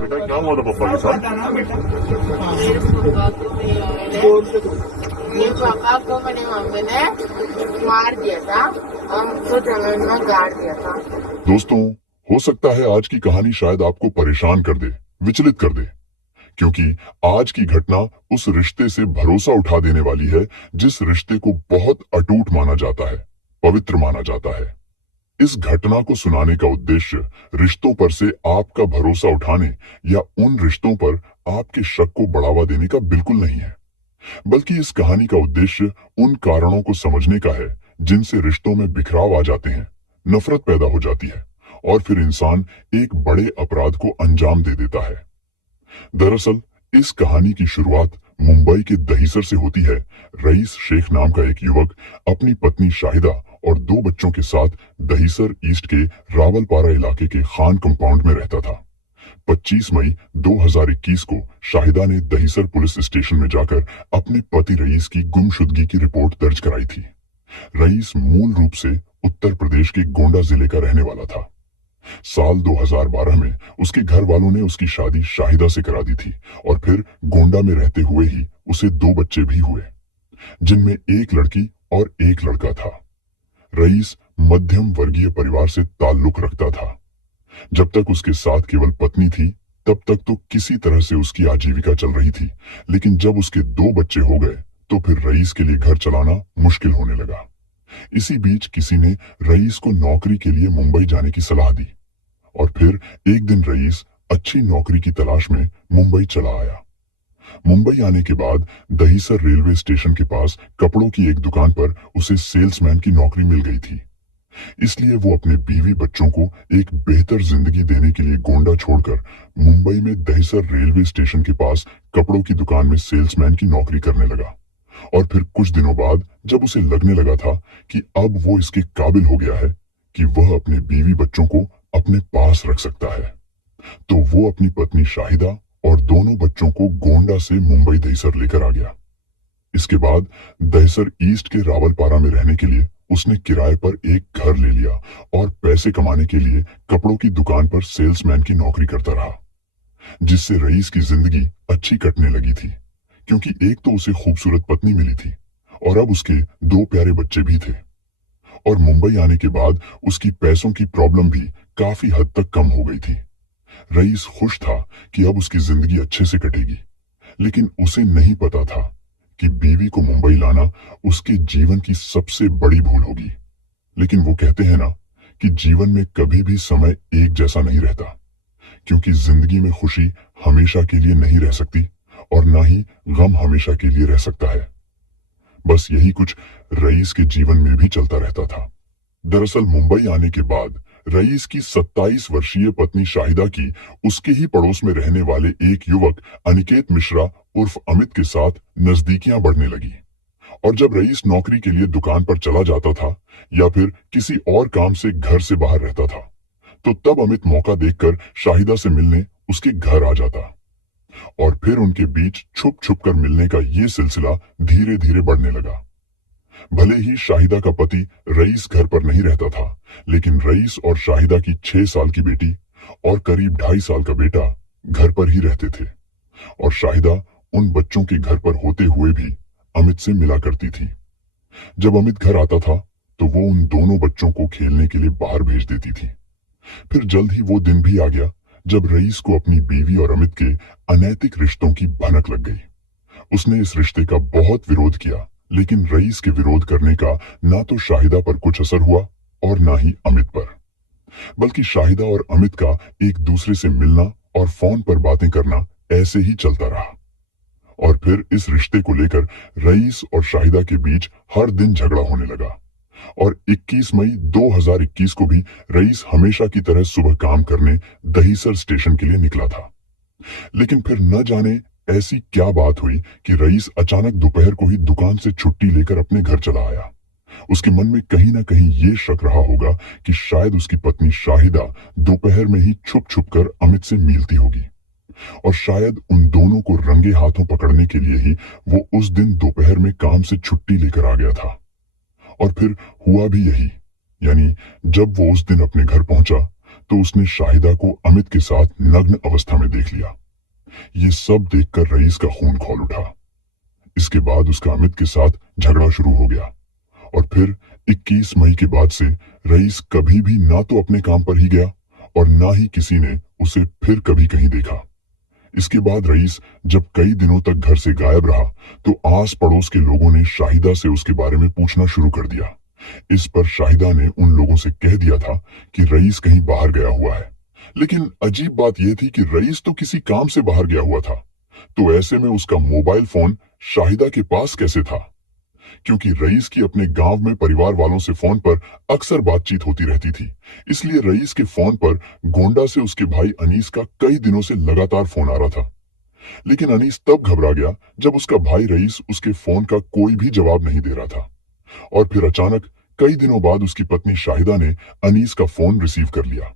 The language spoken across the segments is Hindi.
बेटा क्या हुआ था पापा के साथ? मेरे पापा को मेरी मम्मी ने मार दिया था और मुझको जमीन में गाड़ दिया था। दोस्तों, हो सकता है आज की कहानी शायद आपको परेशान कर दे, विचलित कर दे, क्योंकि आज की घटना उस रिश्ते से भरोसा उठा देने वाली है जिस रिश्ते को बहुत अटूट माना जाता है, पवित्र माना जाता है। इस घटना को सुनाने का उद्देश्य रिश्तों पर से आपका भरोसा उठाने या उन रिश्तों पर आपके शक को बढ़ावा देने का बिल्कुल नहीं है, बल्कि इस कहानी का उद्देश्य उन कारणों को समझने का है जिनसे रिश्तों में बिखराव आ जाते हैं, नफरत पैदा हो जाती है और फिर इंसान एक बड़े अपराध को अंजाम दे देता है। दरअसल इस कहानी की शुरुआत मुंबई के दहीसर से होती है। रईस शेख नाम का एक युवक अपनी पत्नी शाहिदा और 2 बच्चों के साथ दहीसर ईस्ट के रावलपारा इलाके के खान कंपाउंड में रहता था। 25 मई 2021 को शाहिदा ने दहीसर पुलिस स्टेशन में जाकर अपने पति रईस की गुमशुदगी की रिपोर्ट दर्ज कराई थी। रईस मूल रूप से उत्तर प्रदेश के गोंडा जिले का रहने वाला था। साल 2012 में उसके घर वालों ने उसकी शादी शाहिदा से करा दी थी और फिर गोंडा में रहते हुए ही उसे 2 बच्चे भी हुए, जिनमें एक लड़की और एक लड़का था। रईस मध्यम वर्गीय परिवार से ताल्लुक रखता था। जब तक उसके साथ केवल पत्नी थी तब तक तो किसी तरह से उसकी आजीविका चल रही थी, लेकिन जब उसके 2 बच्चे हो गए तो फिर रईस के लिए घर चलाना मुश्किल होने लगा। इसी बीच किसी ने रईस को नौकरी के लिए मुंबई जाने की सलाह दी और फिर एक दिन रईस अच्छी नौकरी की तलाश में मुंबई चला आया। मुंबई आने के बाद दहीसर रेलवे स्टेशन के पास कपड़ों की एक दुकान पर उसे सेल्समैन की नौकरी मिल गई थी। इसलिए वो अपने बीवी बच्चों को एक बेहतर जिंदगी देने के लिए गोंडा छोड़कर मुंबई में दहीसर रेलवे स्टेशन के पास कपड़ों की दुकान में सेल्समैन की नौकरी करने लगा। और फिर कुछ दिनों बाद जब उसे लगने लगा था कि अब वो इसके काबिल हो गया है कि वह अपने बीवी बच्चों को अपने पास रख सकता है, तो वो अपनी पत्नी शाहिदा और दोनों बच्चों को गोंडा से मुंबई दहीसर लेकर आ गया। इसके बाद दहीसर ईस्ट के रावलपारा में रहने के लिए उसने किराए पर एक घर ले लिया और पैसे कमाने के लिए कपड़ों की दुकान पर सेल्समैन की नौकरी करता रहा, जिससे रईस की जिंदगी अच्छी कटने लगी थी, क्योंकि एक तो उसे खूबसूरत पत्नी मिली थी और अब उसके 2 प्यारे बच्चे भी थे। और मुंबई आने के बाद उसकी पैसों की प्रॉब्लम भी काफी हद तक कम हो गई थी। रईस खुश था कि अब उसकी जिंदगी अच्छे से कटेगी, लेकिन उसे नहीं पता था कि बीवी को मुंबई लाना उसके जीवन की सबसे बड़ी भूल होगी। लेकिन वो कहते हैं ना कि जीवन में कभी भी समय एक जैसा नहीं रहता, क्योंकि जिंदगी में खुशी हमेशा के लिए नहीं रह सकती और ना ही गम हमेशा के लिए रह सकता है। बस यही कुछ रईस के जीवन में भी चलता रहता था। दरअसल मुंबई आने के बाद रईस की 27 वर्षीय पत्नी शाहिदा की उसके ही पड़ोस में रहने वाले एक युवक अनिकेत मिश्रा उर्फ अमित के साथ नजदीकियां बढ़ने लगी। और जब रईस नौकरी के लिए दुकान पर चला जाता था या फिर किसी और काम से घर से बाहर रहता था, तो तब अमित मौका देखकर शाहिदा से मिलने उसके घर आ जाता और फिर उनके बीच छुप छुप कर मिलने का ये सिलसिला धीरे धीरे बढ़ने लगा। भले ही शाहिदा का पति रईस घर पर नहीं रहता था, लेकिन रईस और शाहिदा की 6 साल की बेटी और करीब 2.5 साल का बेटा घर पर ही रहते थे और शाहिदा उन बच्चों के घर पर होते हुए भी अमित से मिला करती थी। जब अमित घर आता था तो वो उन दोनों बच्चों को खेलने के लिए बाहर भेज देती थी। फिर जल्द ही वो दिन भी आ गया जब रईस को अपनी बीवी और अमित के अनैतिक रिश्तों की भनक लग गई। उसने इस रिश्ते का बहुत विरोध किया, लेकिन रईस के विरोध करने का ना तो शाहिदा पर कुछ असर हुआ और ना ही अमित पर, बल्कि शाहिदा और अमित का एक दूसरे से मिलना और फोन पर बातें करना ऐसे ही चलता रहा। और फिर इस रिश्ते को लेकर रईस और शाहिदा के बीच हर दिन झगड़ा होने लगा और 21 मई 2021 को भी रईस हमेशा की तरह सुबह काम करने दहीसर स्टेशन के लिए निकला था। लेकिन फिर न जाने ऐसी क्या बात हुई कि रईस अचानक दोपहर को ही दुकान से छुट्टी लेकर अपने घर चला आया। उसके मन में कहीं ना कहीं ये शक रहा होगा कि शायद उसकी पत्नी शाहिदा दोपहर में ही छुप छुप कर अमित से मिलती होगी और शायद उन दोनों को रंगे हाथों पकड़ने के लिए ही वो उस दिन दोपहर में काम से छुट्टी लेकर आ गया था। और फिर हुआ भी यही, यानी जब वो उस दिन अपने घर पहुंचा तो उसने शाहिदा को अमित के साथ नग्न अवस्था में देख लिया। ये सब देखकर रईस का खून खौल उठा। इसके बाद उसका अमित के साथ झगड़ा शुरू हो गया और फिर 21 मई के बाद से रईस कभी भी ना तो अपने काम पर ही गया और ना ही किसी ने उसे फिर कभी कहीं देखा। इसके बाद रईस जब कई दिनों तक घर से गायब रहा तो आस पड़ोस के लोगों ने शाहिदा से उसके बारे में पूछना शुरू कर दिया। इस पर शाहिदा ने उन लोगों से कह दिया था कि रईस कहीं बाहर गया हुआ है। लेकिन अजीब बात यह थी कि रईस तो किसी काम से बाहर गया हुआ था, तो ऐसे में उसका मोबाइल फोन शाहिदा के पास कैसे था? क्योंकि रईस की अपने गांव में परिवार वालों से फोन पर अक्सर बातचीत होती रहती थी, इसलिए रईस के फोन पर गोंडा से उसके भाई अनीस का कई दिनों से लगातार फोन आ रहा था। लेकिन अनीस तब घबरा गया जब उसका भाई रईस उसके फोन का कोई भी जवाब नहीं दे रहा था। और फिर अचानक कई दिनों बाद उसकी पत्नी शाहिदा ने अनीस का फोन रिसीव कर लिया।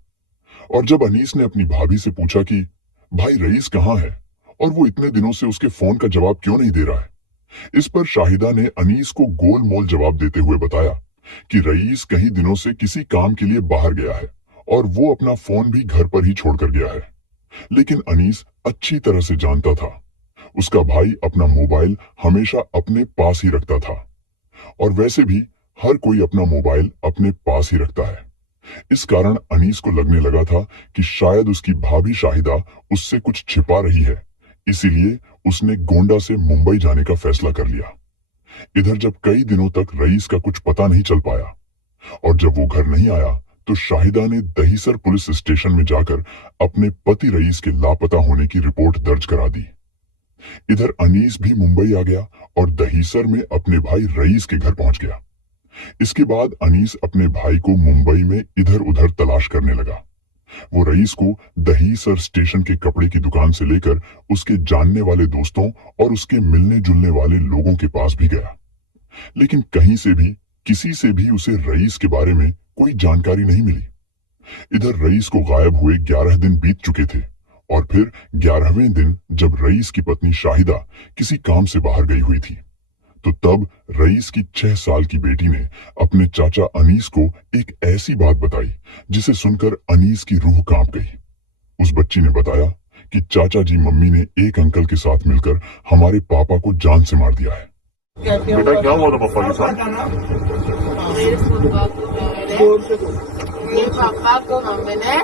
और जब अनीस ने अपनी भाभी से पूछा कि भाई रईस कहाँ है और वो इतने दिनों से उसके फोन का जवाब क्यों नहीं दे रहा है, इस पर शाहिदा ने अनीस को गोल मोल जवाब देते हुए बताया कि रईस कई दिनों से किसी काम के लिए बाहर गया है और वो अपना फोन भी घर पर ही छोड़कर गया है। लेकिन अनीस अच्छी तरह से जानता था उसका भाई अपना मोबाइल हमेशा अपने पास ही रखता था, और वैसे भी हर कोई अपना मोबाइल अपने पास ही रखता है। इस कारण अनीस को लगने लगा था कि शायद उसकी भाभी शाहिदा उससे कुछ छिपा रही है, इसीलिए उसने गोंडा से मुंबई जाने का फैसला कर लिया। इधर जब कई दिनों तक रईस का कुछ पता नहीं चल पाया और जब वो घर नहीं आया तो शाहिदा ने दहीसर पुलिस स्टेशन में जाकर अपने पति रईस के लापता होने की रिपोर्ट दर्ज करा दी। इधर अनीस भी मुंबई आ गया और दहीसर में अपने भाई रईस के घर पहुंच गया। इसके बाद अनीस अपने भाई को मुंबई में इधर उधर तलाश करने लगा। वो रईस को दहीसर स्टेशन के कपड़े की दुकान से लेकर उसके जानने वाले दोस्तों और उसके मिलने जुलने वाले लोगों के पास भी गया, लेकिन कहीं से भी किसी से भी उसे रईस के बारे में कोई जानकारी नहीं मिली। इधर रईस को गायब हुए 11 दिन बीत चुके थे और फिर 11वें दिन जब रईस की पत्नी शाहिदा किसी काम से बाहर गई हुई थी, तो तब रईस की 6 साल की बेटी ने अपने चाचा अनीस को एक ऐसी बात बताई जिसे सुनकर अनीस की रूह कांप गई। उस बच्ची ने बताया कि चाचा जी मम्मी ने एक अंकल के साथ मिलकर हमारे पापा को जान से मार दिया है। बेटा क्या हुआ था पापा के साथ? मेरे पापा को मम्मी ने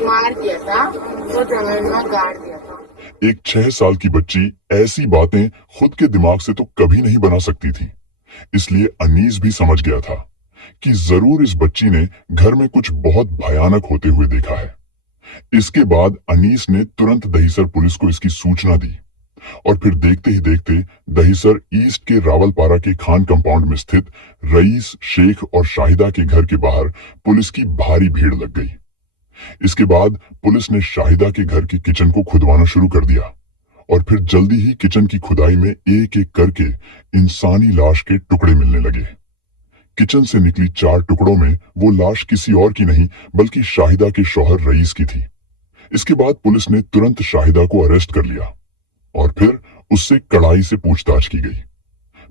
मार दिया था, तो जमीन में गाड़ दिया था। एक 6 साल की बच्ची ऐसी बातें खुद के दिमाग से तो कभी नहीं बना सकती थी, इसलिए अनीस भी समझ गया था कि जरूर इस बच्ची ने घर में कुछ बहुत भयानक होते हुए देखा है। इसके बाद अनीस ने तुरंत दहीसर पुलिस को इसकी सूचना दी और फिर देखते ही देखते दहीसर ईस्ट के रावलपारा के खान कंपाउंड में स्थित रईस, शेख और शाहिदा के घर के बाहर पुलिस की भारी भीड़ लग गई। इसके बाद पुलिस ने शाहिदा के घर के किचन को खुदवाना शुरू कर दिया और फिर जल्दी ही किचन की खुदाई में एक एक करके इंसानी लाश के टुकड़े मिलने लगे। किचन से निकली 4 टुकड़ों में वो लाश किसी और की नहीं बल्कि शाहिदा के शौहर रईस की थी। इसके बाद पुलिस ने तुरंत शाहिदा को अरेस्ट कर लिया और फिर उससे कड़ाई से पूछताछ की गई।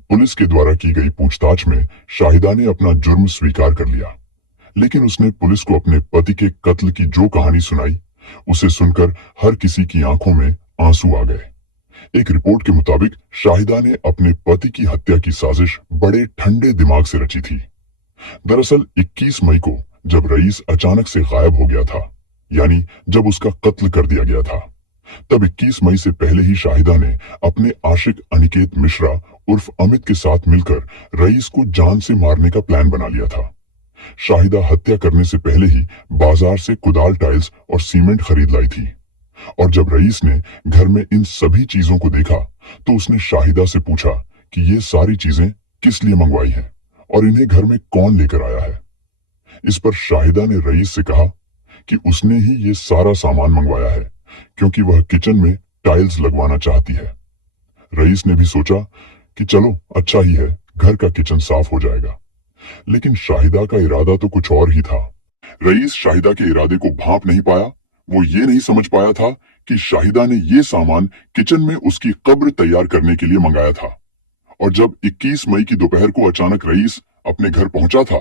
पुलिस के द्वारा की गई पूछताछ में शाहिदा ने अपना जुर्म स्वीकार कर लिया, लेकिन उसने पुलिस को अपने पति के कत्ल की जो कहानी सुनाई उसे सुनकर हर किसी की आंखों में आंसू आ गए। एक रिपोर्ट के मुताबिक शाहिदा ने अपने पति की हत्या की साजिश बड़े ठंडे दिमाग से रची थी। दरअसल 21 मई को जब रईस अचानक से गायब हो गया था, यानी जब उसका कत्ल कर दिया गया था, तब 21 मई से पहले ही शाहिदा ने अपने आशिक अनिकेत मिश्रा उर्फ अमित के साथ मिलकर रईस को जान से मारने का प्लान बना लिया था। शाहिदा हत्या करने से पहले ही बाजार से कुदाल, टाइल्स और सीमेंट खरीद लाई थी और जब रईस ने घर में इन सभी चीजों को देखा तो उसने शाहिदा से पूछा कि ये सारी चीजें किस लिए मंगवाई हैं और इन्हें घर में कौन लेकर आया है। इस पर शाहिदा ने रईस से कहा कि उसने ही ये सारा सामान मंगवाया है क्योंकि वह किचन में टाइल्स लगवाना चाहती है। रईस ने भी सोचा कि चलो अच्छा ही है, घर का किचन साफ हो जाएगा, लेकिन शाहिदा का इरादा तो कुछ और ही था। रईस शाहिदा के इरादे को भांप नहीं पाया। वो ये नहीं समझ पाया था कि शाहिदा ने ये सामान किचन में उसकी कब्र तैयार करने के लिए मंगाया था। और जब 21 मई की दोपहर को अचानक रईस अपने घर पहुंचा था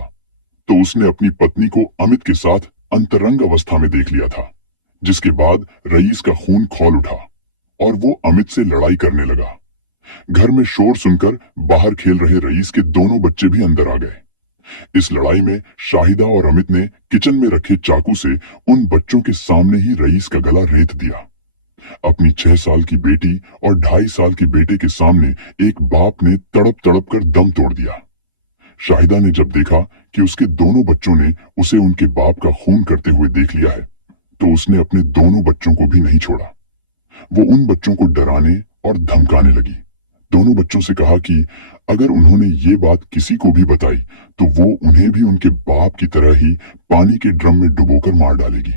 तो उसने अपनी पत्नी को अमित के साथ अंतरंग अवस्था में देख लिया था, जिसके बाद रईस का खून खौल उठा और वो अमित से लड़ाई करने लगा। घर में शोर सुनकर बाहर खेल रहे रईस के दोनों बच्चे भी अंदर आ गए। इस लड़ाई में शाहिदा और अमित ने किचन में रखे चाकू से उन बच्चों के सामने ही रईस का गला रेत दिया। अपनी 6 साल की बेटी और 2.5 साल के बेटे के सामने एक बाप ने तड़प तड़प कर दम तोड़ दिया। शाहिदा ने जब देखा कि उसके दोनों बच्चों ने उसे उनके बाप का खून करते हुए देख लिया है, तो उसने अपने दोनों बच्चों को भी नहीं छोड़ा। वो उन बच्चों को डराने और धमकाने लगी। दोनों बच्चों से कहा कि अगर उन्होंने ये बात किसी को भी बताई तो वो उन्हें भी उनके बाप की तरह ही पानी के ड्रम में डुबोकर मार डालेगी।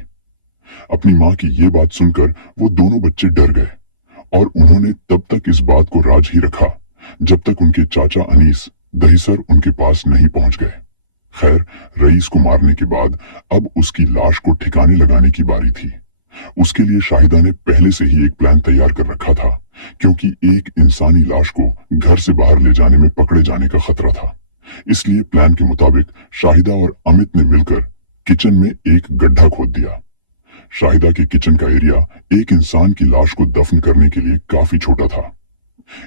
अपनी मां की ये बात सुनकर वो दोनों बच्चे डर गए और उन्होंने तब तक इस बात को राज ही रखा जब तक उनके चाचा अनीस दहीसर उनके पास नहीं पहुंच गए। खैर, रईस को मारने के बाद अब उसकी लाश को ठिकाने लगाने की बारी थी। उसके लिए शाहिदा ने पहले से ही एक प्लान तैयार कर रखा था, क्योंकि एक इंसानी लाश को घर से बाहर ले जाने में पकड़े जाने का खतरा था। इसलिए प्लान के मुताबिक शाहिदा और अमित ने मिलकर किचन में एक गड्ढा खोद दिया। शाहिदा के किचन का एरिया एक इंसान की लाश को दफन करने के लिए काफी छोटा था,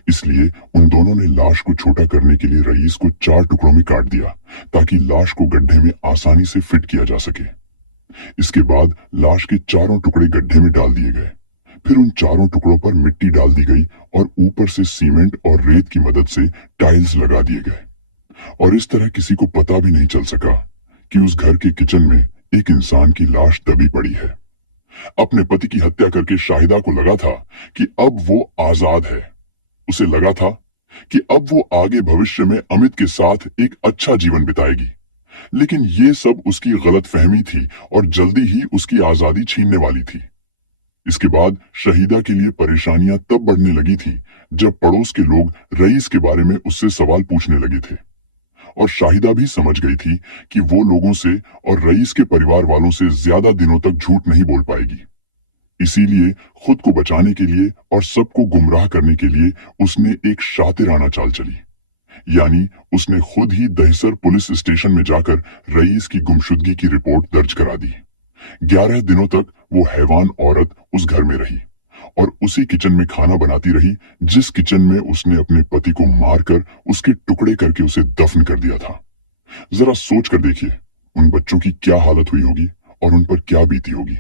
इसलिए उन दोनों ने लाश को छोटा करने के लिए रईस को 4 टुकड़ों में काट दिया ताकि लाश को गड्ढे में आसानी से फिट किया जा सके। इसके बाद लाश के चारों टुकड़े गड्ढे में डाल दिए गए। फिर उन चारों टुकड़ों पर मिट्टी डाल दी गई और ऊपर से सीमेंट और रेत की मदद से टाइल्स लगा दिए गए। और इस तरह किसी को पता भी नहीं चल सका कि उस घर के किचन में एक इंसान की लाश दबी पड़ी है। अपने पति की हत्या करके शाहिदा को लगा था कि अब वो आजाद है। उसे लगा था कि अब वो आगे भविष्य में अमित के साथ एक अच्छा जीवन बिताएगी, लेकिन ये सब उसकी गलतफहमी थी और जल्दी ही उसकी आजादी छीनने वाली थी। इसके बाद शहीदा के लिए परेशानियां तब बढ़ने लगी थी जब पड़ोस के लोग रईस के बारे में उससे सवाल पूछने लगे थे और शाहिदा भी समझ गई थी कि वो लोगों से और रईस के परिवार वालों से ज्यादा दिनों तक झूठ नहीं बोल पाएगी। इसीलिए खुद को बचाने के लिए और सबको गुमराह करने के लिए उसने एक शातिराना चाल चली, यानी उसने खुद ही दहीसर पुलिस स्टेशन में जाकर रईस की गुमशुदगी की रिपोर्ट दर्ज करा दी। 11 दिनों तक वो हैवान औरत उस घर में रही और उसी किचन में खाना बनाती रही जिस किचन में उसने अपने पति को मारकर उसके टुकड़े करके उसे दफन कर दिया था। जरा सोच कर देखिए उन बच्चों की क्या हालत हुई होगी और उन पर क्या बीती होगी।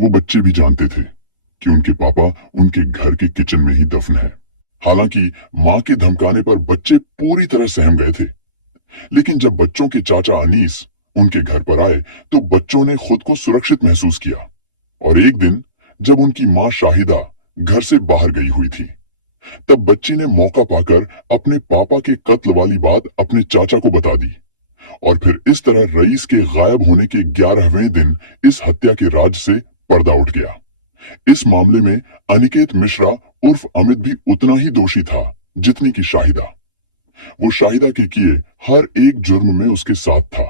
वो बच्चे भी जानते थे कि उनके पापा उनके घर के किचन में ही दफन है। हालांकि मां के धमकाने पर बच्चे पूरी तरह सहम गए थे, लेकिन जब बच्चों के चाचा अनीस उनके घर पर आए तो बच्चों ने खुद को सुरक्षित महसूस किया। और एक दिन जब उनकी मां शाहिदा घर से बाहर गई हुई थी, तब बच्ची ने मौका पाकर अपने पापा के कत्ल वाली बात अपने चाचा को बता दी और फिर इस तरह रईस के गायब होने के 11वें दिन इस हत्या के राज से पर्दा उठ गया। इस मामले में अनिकेत मिश्रा उर्फ अमित भी उतना ही दोषी था जितनी की शाहिदा। वो शाहिदा के किए हर एक जुर्म में उसके साथ था।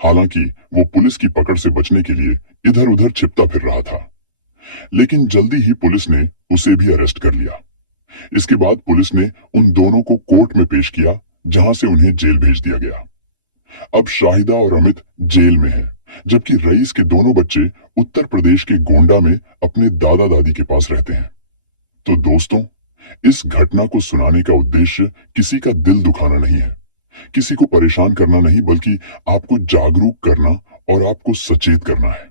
हालांकि वो पुलिस की पकड़ से बचने के लिए इधर उधर छिपता फिर रहा था, लेकिन जल्दी ही पुलिस ने उसे भी अरेस्ट कर लिया। इसके बाद पुलिस ने उन दोनों को कोर्ट में पेश किया, जहां से उन्हें जेल भेज दिया गया। अब शाहिदा और अमित जेल में हैं, जबकि रईस के दोनों बच्चे उत्तर प्रदेश के गोंडा में अपने दादा दादी के पास रहते हैं। तो दोस्तों, इस घटना को सुनाने का उद्देश्य किसी का दिल दुखाना नहीं है, किसी को परेशान करना नहीं, बल्कि आपको जागरूक करना और आपको सचेत करना है।